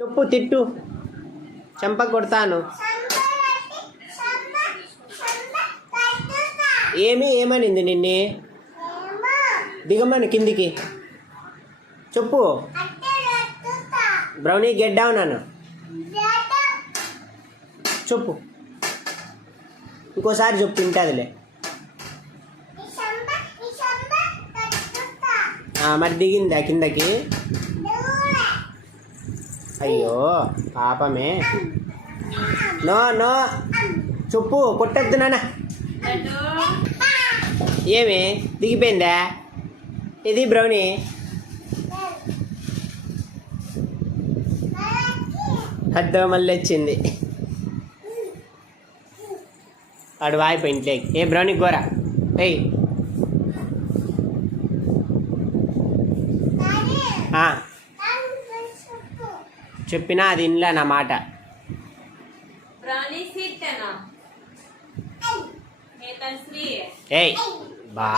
చెప్పు తిట్టు చెంప కొడతాను. ఏమనింది నిన్నే? దిగమని కిందికి చెప్పు. బ్రౌనీ గెట్ డౌన్ అను చెప్పు. ఇంకోసారి చెప్పు తింటాదిలే. మరి దిగిందా కిందకి? అయ్యో పాపమే. నో నో చెప్పు కొట్టద్దు నాన్న. ఏమి దిగిపోయిందా? ఇది బ్రౌనీ. అద్దం మళ్ళీ వచ్చింది. వాడు వాయిపోయి ఇంట్లోకి. ఏ బ్రౌనీ గోరా ఏయ్. చెప్పినా అది ఇన్లా నా మాట. ఏయ్ బా